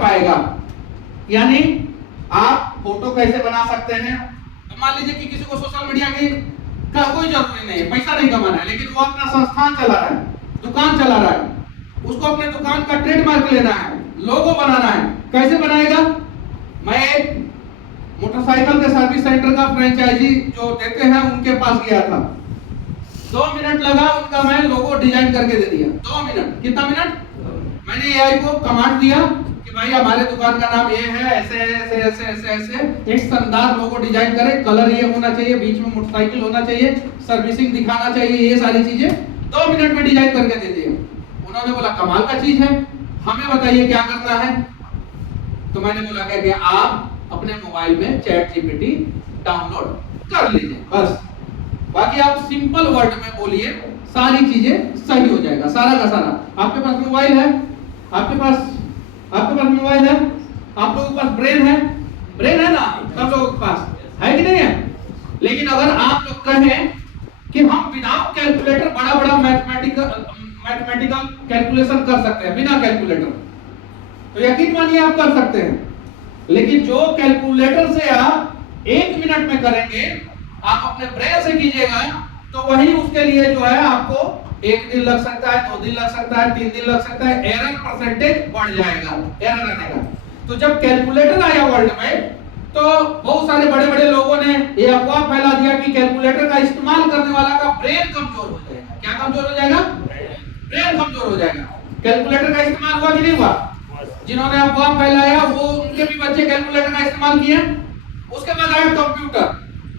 पाएगा। यानी आप फोटो कैसे बना सकते हैं। मान लीजिए कि किसी को सोशल मीडिया की का कोई जरूरी नहीं है, पैसा नहीं कमाना है, लेकिन वो अपना संस्थान चला रहा है, दुकान चला रहा है, उसको अपने दुकान का ट्रेडमार्क लेना है, लोगो बनाना है। कैसे बनाएगा? मैं एक मोटरसाइकिल के सर्विस सेंटर का फ्रेंचाइजी जो देते हैं उनके पास गया था। 2 मिनट लगा उनका, मैं लोगो डिजाइन करके दे दिया। 2 मिनट। कितना मिनट? मैंने एआई को कमांड दिया कि भाई हमारे दुकान का नाम ये है, ऐसे ऐसे ऐसे ऐसे ऐसे एक शानदार लोगो डिजाइन करें, कलर ये होना चाहिए, बीच में मोटरसाइकिल होना चाहिए, सर्विसिंग दिखाना चाहिए, ये सारी चीजें 2 मिनट में डिजाइन करके दे दिए। उन्होंने बोला कमाल का चीज है, हमें बताइए क्या करना है। तो मैंने बोला कि आप अपने मोबाइल में चैट जीपीटी डाउनलोड कर लीजिए, बस बाकी आप सिंपल वर्ड में बोलिए, सारी चीजें सही हो जाएगा, सारा का सारा। आपके पास मोबाइल है, आपके पास मोबाइल है, आप लोगों के पास ब्रेन है, ब्रेन है ना सब लोगों के पास, है कि नहीं है? लेकिन अगर आप लोग कहें कि हम विदाउट कैलकुलेटर बड़ा बड़ा मैथमेटिकल कैलकुलेशन कर सकते हैं बिना कैलकुलेटर, तो यकीन मानिए आप कर सकते हैं। लेकिन जो कैलकुलेटर से आप 1 मिनट में करेंगे, आप अपने ब्रेन से कीजिएगा, तो वही उसके लिए जो है आपको 1 दिन लग सकता है, 2 दिन लग सकता है, 3 दिन लग सकता है, एरर परसेंटेज बढ़ जाएगा, एरर आएगा। तो जब कैलकुलेटर आया वर्ल्ड में, तो बहुत सारे बड़े बड़े लोगों ने ये अफवाह फैला दिया कि कैलकुलेटर का इस्तेमाल करने वाला का ब्रेन कमजोर हो जाएगा। क्या कमजोर हो जाएगा? ब्रेन कमजोर हो जाएगा। कैलकुलेटर का इस्तेमाल हुआ कि नहीं हुआ? जिन्होंने अफवाह फैलाया वो उनके भी बच्चे कैलकुलेटर का इस्तेमाल किए। उसके बाद आया कंप्यूटर।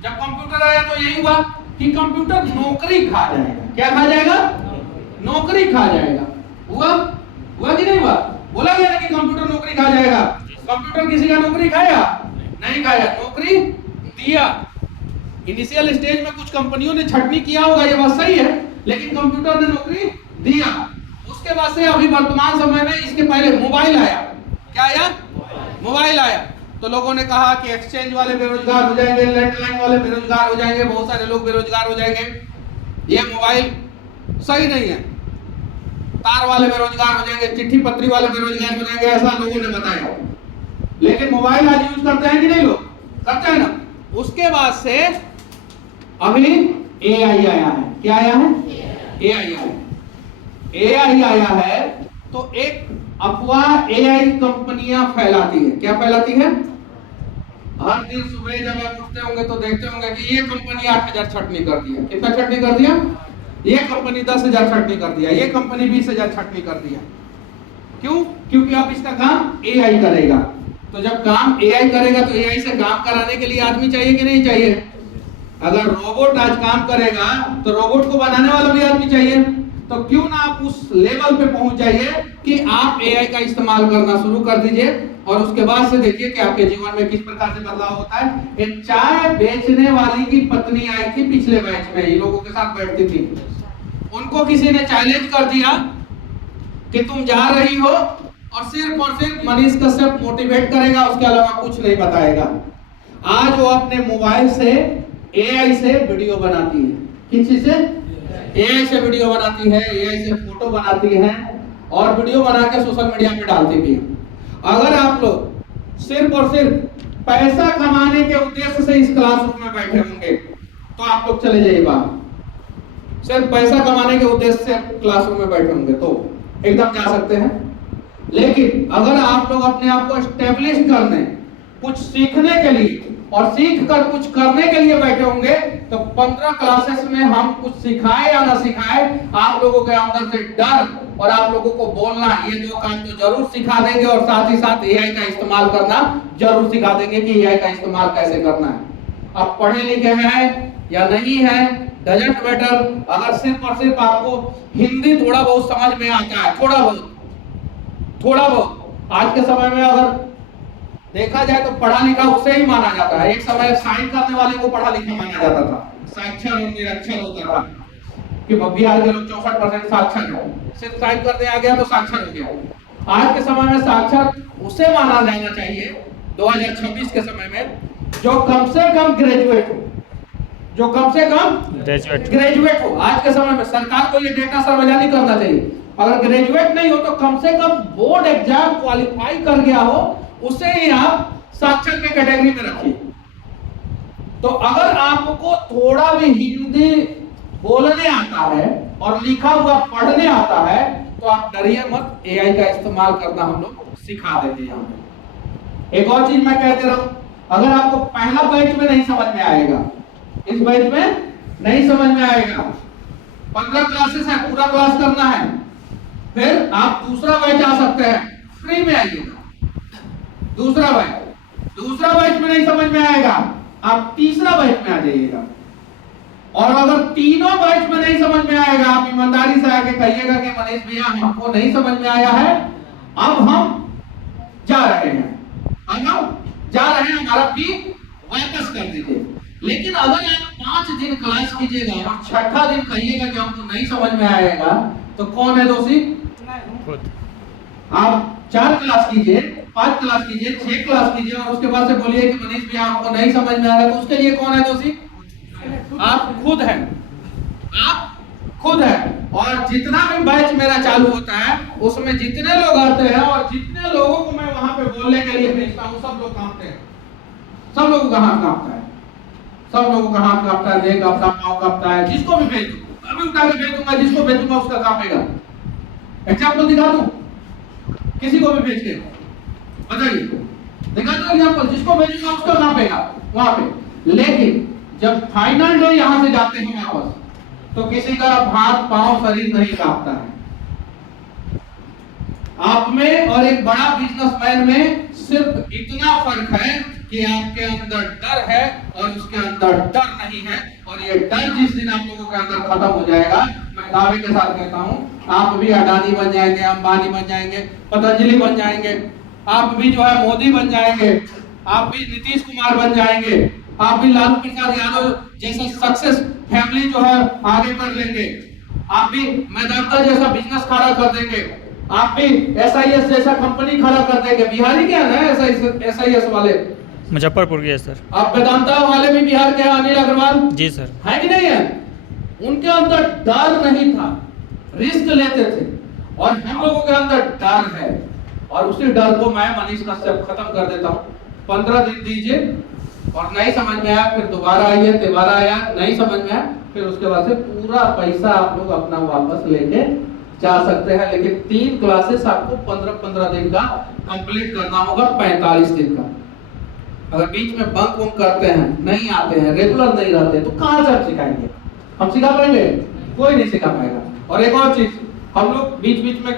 जब कंप्यूटर आया तो यही हुआ कि कंप्यूटर नौकरी खा जाएगा। क्या खा जाएगा? नौकरी खा जाएगा। हुआ कि नहीं हुआ? बोला गया ना कि कंप्यूटर नौकरी खा जाएगा। कंप्यूटर किसी का नौकरी खाया? नहीं खाया, नौकरी दिया। इनिशियल स्टेज में कुछ कंपनियों ने छटनी किया होगा, ये बात सही है, लेकिन कंप्यूटर ने नौकरी दिया। उसके बाद से अभी वर्तमान समय में इसके पहले मोबाइल आया। क्या आया? मोबाइल आया। तो लोगों ने कहा कि एक्सचेंज वाले बेरोजगार हो जाएंगे, लैंडलाइन वाले बेरोजगार हो जाएंगे, बहुत सारे लोग बेरोजगार हो जाएंगे, ये मोबाइल सही नहीं है। तार वाले बेरोजगार हो जाएंगे, चिट्ठी पत्री वाले बेरोजगार हो जाएंगे, ऐसा लोगों ने बताया। लेकिन मोबाइल आज यूज करते हैं कि नहीं? लोग करते हैं ना। उसके बाद से अभी एआई आया है। क्या आया है? एआई आया। एआई आया है तो एक अफवाह एआई कंपनियां फैलाती है। क्या फैलाती है? हर दिन सुबह जब आप उठते होंगे तो देखते होंगे कि ये कंपनी 8000 छटनी कर दिया। कितना छटनी कर दिया? ये कंपनी 10,000 छटनी कर दिया, ये कंपनी 20,000 छटनी कर दिया। क्यों? क्योंकि अब इसका काम एआई करेगा। तो जब काम एआई करेगा तो एआई से काम कराने के लिए आदमी चाहिए कि नहीं चाहिए? अगर रोबोट आज काम करेगा तो रोबोट को बनाने वाला भी आदमी चाहिए। तो क्यों ना आप उस लेवल पे पहुंच जाइए कि आप एआई का इस्तेमाल करना शुरू कर दीजिए, और उसके बाद से देखिए कि आपके जीवन में किस प्रकार से बदलाव होता है। एक चाय बेचने वाली की पत्नी आई थी पिछले बैच में, इन लोगों के साथ बैठती थी। उनको किसी ने चैलेंज कर दिया कि तुम जा रही हो और सिर्फ मनीष कश्यप मोटिवेट करेगा, उसके अलावा कुछ नहीं बताएगा। आज वो अपने मोबाइल से एआई से वीडियो बनाती है। किस चीज से? एआई से वीडियो बनाती है, एआई से फोटो बनाती है, और वीडियो बना के सोशल मीडिया पे डालती भी है। अगर आप लोग सिर्फ और सिर्फ पैसा कमाने के उद्देश्य से इस क्लासरूम में बैठे होंगे तो आप लोग चले जाइए बाहर। सिर्फ पैसा कमाने के उद्देश्य से क्लासरूम में बैठे होंगे तो एकदम जा सकते हैं। लेकिन अगर आप लोग अपने आप को एस्टेब्लिश करने, कुछ सीखने के लिए और सीख कर कुछ करने के लिए बैठे होंगे, तो 15 क्लासेस में हम कुछ सिखाए या ना सिखाए, आप लोगों के अंदर से डर और आप लोगों को बोलना, ये 2 काम तो जरूर सिखा देंगे, और साथ ही साथ एआई का इस्तेमाल करना जरूर सिखा देंगे कि एआई का इस्तेमाल कैसे करना है। आप पढ़े लिखे हैं या नहीं है, डजंट मैटर। अगर सिर्फ और सिर्फ आपको हिंदी थोड़ा बहुत समझ में आता है, थोड़ा बहुत, आज के समय में अगर देखा जाए तो पढ़ा लिखा उसे ही माना जाता है। एक समय साइन करने वाले को पढ़ा लिखा माना जाता था, साक्षर और निरक्षर होता था कि बिहार के लोग 64% साक्षर है, सिर्फ साइन करने आ गया तो साक्षर हो गया। आज के समय में साक्षर उसे माना जाना चाहिए 2026 के समय में जो कम से कम ग्रेजुएट हो, ग्रेजुएट हो। आज के समय में सरकार को ये डेटा सार्वजनिक करना चाहिए अगर ग्रेजुएट नहीं हो तो कम से कम बोर्ड एग्जाम क्वालिफाई कर गया हो, उसे ही आप साक्षर के कैटेगरी में रखिए। तो अगर आपको थोड़ा भी हिंदी बोलने आता है और लिखा हुआ पढ़ने आता है तो आप डरिए मत, एआई का इस्तेमाल करना हम लोग सिखा देंगे यहाँ पे। एक और चीज मैं कहते रहूं, अगर आपको पहला बैच में नहीं समझ में आएगा, इस बैच में नहीं समझ में आएगा, 15 क्लासेस है, पूरा क्लास करना है, फिर आप दूसरा बैच आ सकते हैं, फ्री में आइएगा। दूसरा बैच में नहीं समझ में आएगा, आप तीसरा बैच में आ जाइएगा। और अगर तीनों बैच में नहीं समझ में आएगा, आप ईमानदारी से आके कहिएगा कि मनीष भैया हमको नहीं समझ में आया है, अब हम जा रहे हैं, हमारा फी वापस कर दीजिए। लेकिन अगर आप 5 दिन क्लास कीजिएगा और छठा दिन कहिएगा कि हमको नहीं समझ में आएगा, तो कौन है दोषी? आप 4 क्लास कीजिए, 5 क्लास कीजिए, 6 क्लास कीजिए और उसके बाद से बोलिए कि मनीष भैया हमको नहीं समझ में आ रहा, तो उसके लिए कौन है दोषी? आप खुद हैं, और जितना भी बैच मेरा चालू होता है उसमें जितने लोग आते हैं और जितने लोगों को मैं वहां पे बोलने के लिए भेजता हूँ, सब लोग कांपते हैं, सब लोगों का हाथ कांपता है, सब लोगों का हाथ कांपता है, देख कांपता, पाँव कांपता है। जिसको भी भेज दूं, अभी उठा के भेज दूंगा, जिसको भेजूंगा उसका कांपेगा। एग्जाम्पल दिखा दूं, किसी को भी भेज के बताइए, दिखा दो एग्जाम्पल, जिसको भेजूंगा उसका कांपेगा वहां पे। लेकिन जब फाइनल डे यहां से जाते हैं वापस, तो किसी का हाथ पांव शरीर नहीं कांपता है। आप में और एक बड़ा बिजनेसमैन में सिर्फ इतना फर्क है कि आपके अंदर डर है और उसके अंदर डर नहीं है। और ये डर जिस दिन आप लोगों के अंदर खत्म हो जाएगा, मैं दावे के साथ कहता हूं, आप भी अडानी बन जाएंगे, अंबानी बन जाएंगे, पतंजलि बन जाएंगे, आप भी जो है मोदी बन जाएंगे, आप भी नीतीश कुमार बन जाएंगे, आप भी लालू प्रसाद यादव जैसा सक्सेस फैमिली जो है आगे कर लेंगे, आप भी मेदांता जैसा बिजनेस खड़ा कर देंगे, आप भी एसआईएस जैसा कंपनी खड़ा कर देंगे। बिहारी क्या है एसआईएस वाले? मुजफ्फरपुर के सर। आप वेदांता वाले भी बिहार के, अनिल अग्रवाल जी सर, है कि नहीं है? उनके अंदर डर नहीं था, रिस्क लेते थे, और हम लोगों के अंदर डर है। और उसी डर को मैं मनीष कश्यप खत्म कर देता हूँ। 15 दिन दीजिए, और नहीं समझ में आया फिर दोबारा आइए, दोबारा आया नहीं समझ में आया, फिर उसके बाद से पूरा पैसा आप लोग अपना वापस लेके जा सकते हैं। लेकिन 3 क्लासेस आपको 15-15 दिन का कंप्लीट करना होगा, 45 दिन का। अगर बीच में बंक वंक करते हैं, नहीं आते हैं, रेगुलर नहीं रहते, तो कहां से हम सिखाएंगे? हम सिखा पाएंगे? कोई नहीं सिखा पाएगा। और एक और चीज, हम लोग बीच बीच में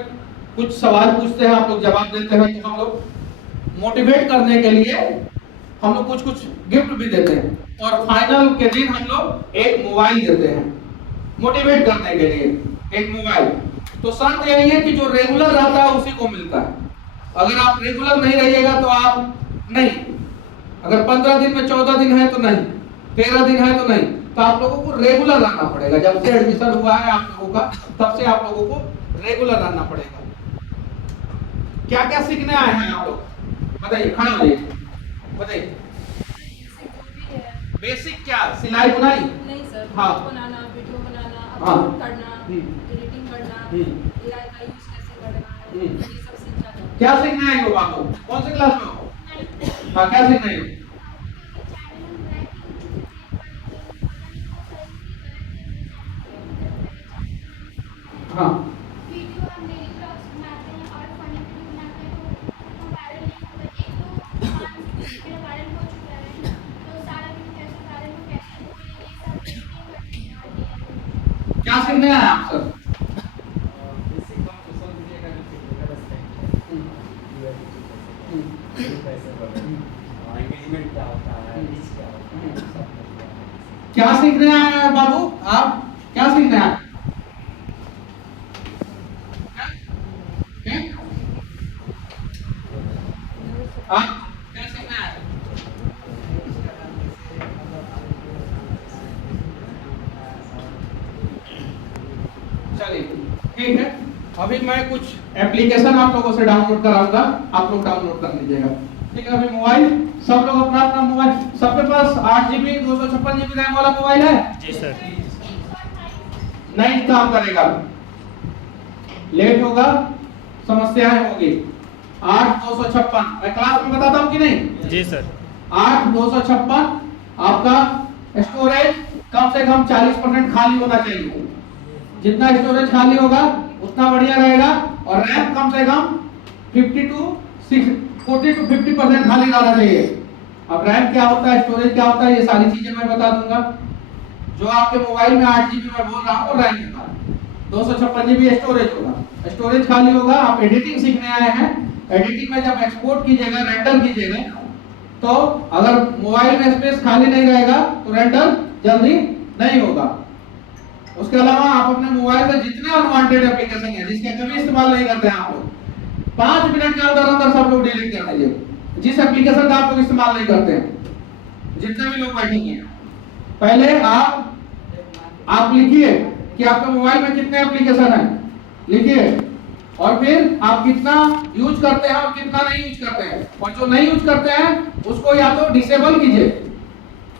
कुछ सवाल पूछते हैं, आप लोग जवाब देते हैं, तो हम लोग मोटिवेट करने के लिए हम लोग कुछ गिफ्ट भी देते हैं। और फाइनल के दिन हम लोग एक मोबाइल देते हैं मोटिवेट करने के लिए, एक मोबाइल। तो शर्त यही है कि जो रेगुलर रहता है उसी को मिलता है। अगर आप रेगुलर नहीं रहिएगा तो आप नहीं, अगर 15 दिन में 14 दिन है तो नहीं, 13 दिन है तो नहीं, तो आप लोगों को रेगुलर रहना पड़ेगा। जब से एडमिशन हुआ है आप लोगों का, तब से आप लोगों को रेगुलर रहना पड़ेगा। क्या क्या सीखने आए हैं आप लोग? बताइए, खड़ा हो जाइए, बताइए। बेसिक क्या? सिलाई बुनाई? नहीं सर, हाँ, बनाना, वीडियो बनाना, हाँ, अपलोड करना, एडिटिंग करना, एआई का यूज कैसे करना है, ये सब सीखना है। क्या सीखना है युवा को? कौन से क्लास में हो? हाँ, क्या सीखना है? हाँ, क्या सीखने आए आप सर? क्या सीखने आए हैं बाबू? आप क्या सीखने आए? आप क्या सीखने आए? चलिए ठीक है, अभी मैं कुछ एप्लीकेशन आप लोगों से डाउनलोड कराऊंगा, आप लोग डाउनलोड कर लीजिएगा। ठीक है, अभी मोबाइल सब लोग अपना अपना मोबाइल, सबके पास 8GB 256GB रैम वाला मोबाइल है? जी सर। नहीं काम करेगा, लेट होगा, समस्याएं होगी। 8256 मैं क्लास में बताता हूं कि नहीं? जी सर। 8256 आपका स्टोरेज कम से कम 40% खाली होना चाहिए। जितना स्टोरेज खाली होगा उतना बढ़िया रहेगा। और रैम कम से कम 40 to 50% खाली रहना चाहिए। अब रैम क्या होता है, स्टोरेज क्या होता है, ये सारी चीजें मैं बता दूंगा। जो आपके मोबाइल में 8 GB मैं बोल रहा हूँ रैम होगा, 256 GB स्टोरेज होगा। स्टोरेज खाली होगा, आप एडिटिंग सीखने आए हैं, एडिटिंग में जब एक्सपोर्ट कीजिएगा, रेंडर कीजिएगा, तो अगर मोबाइल में स्पेस खाली नहीं रहेगा तो रेंडर जल्दी नहीं होगा। उसके अलावा आप अपने मोबाइल में जितने अनवांटेड एप्लीकेशन हैं जिसके कभी इस्तेमाल नहीं करते हैं, आप लोग 5 मिनट के अंदर अंदर सब लोग डिलीट कर दीजिए। जिस एप्लीकेशन का आप लोग इस्तेमाल नहीं करते हैं, जितने भी लोग बैठेंगे, पहले आप लिखिए कि आपके मोबाइल में कितने एप्लीकेशन हैं, लिखिए। और फिर आप कितना यूज करते हैं और कितना नहीं यूज करते हैं, और जो नहीं यूज करते हैं उसको या तो डिसेबल कीजिए।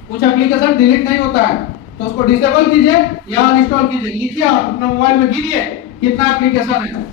कुछ एप्लीकेशन डिलीट नहीं होता है तो उसको डिसेबल कीजिए या अनइंस्टॉल कीजिए। लिखिए, आप अपने मोबाइल में गिनिए कितना एप्लीकेशन है।